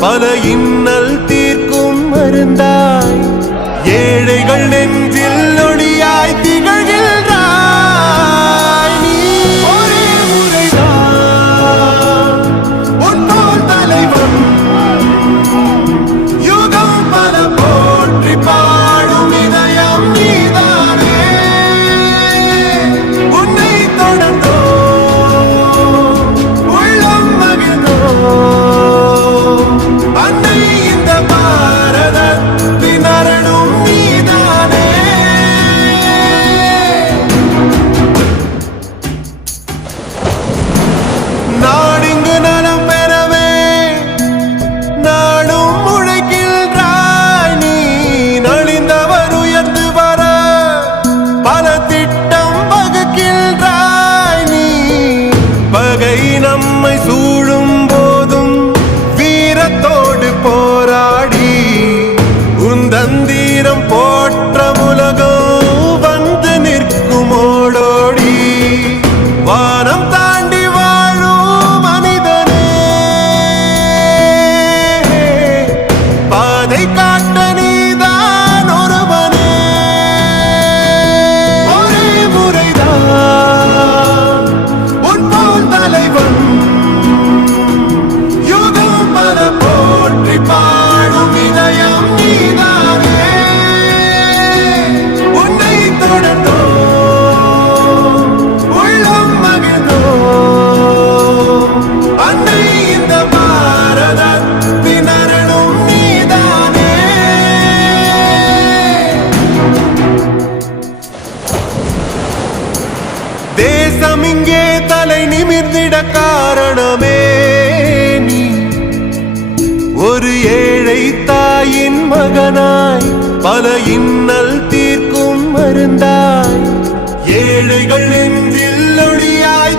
பல இன்னல் தீர்க்கும் மருந்தாய் ஏழைகள் நெஞ்சில் ஒளியாய் திகழ்கின்றாய் நீ ஒரே முறைதான் உன்னோர் தலைவன் யுகம் பல போற்றி பாடும் இதயம் நீதானே உன்னை தொடர்ந்தோ உள்ளம் மகிழ்ந்தோ அன்னை இந்த பாரதத்தின் அரணும் நீதானே நாடிங்கு நலம் பெறவே நாடும் உழைக்கின்றாய் நீ நலிந்தவர் உயர்ந்து வர பல திட்டம் வகுக்கின்றாய் நீ பகை நம்மை சூழும் போதும் வீரத்தோடு போராடி உந்தந்தீரம் போற்ற உலகம் வந்து நிற்கும் ஓடோடி வானம் தாண்டி வாழும் மனிதனே பாதை காட்ட நீதான் ஒருவனே ஒரே முறைதான் உன் போல் தலைவன் யுகம் பல போற்றி பாடும் இதயம் நீதானே உன்னை தொடர்ந்தோ உள்ளம் மகிழ்ந்தோ அன்னை இந்த பாரதத்தின் அரணும் நீதானே தேசம் இங்கே தலை நிமிர்ந்திட காரணமே நீ ஒரு ஏழை தாயின் மகனாய் பல இன்னல் தீர்க்கும் மருந்தாய் ஏழைகள் நெஞ்சில் ஒளியாய்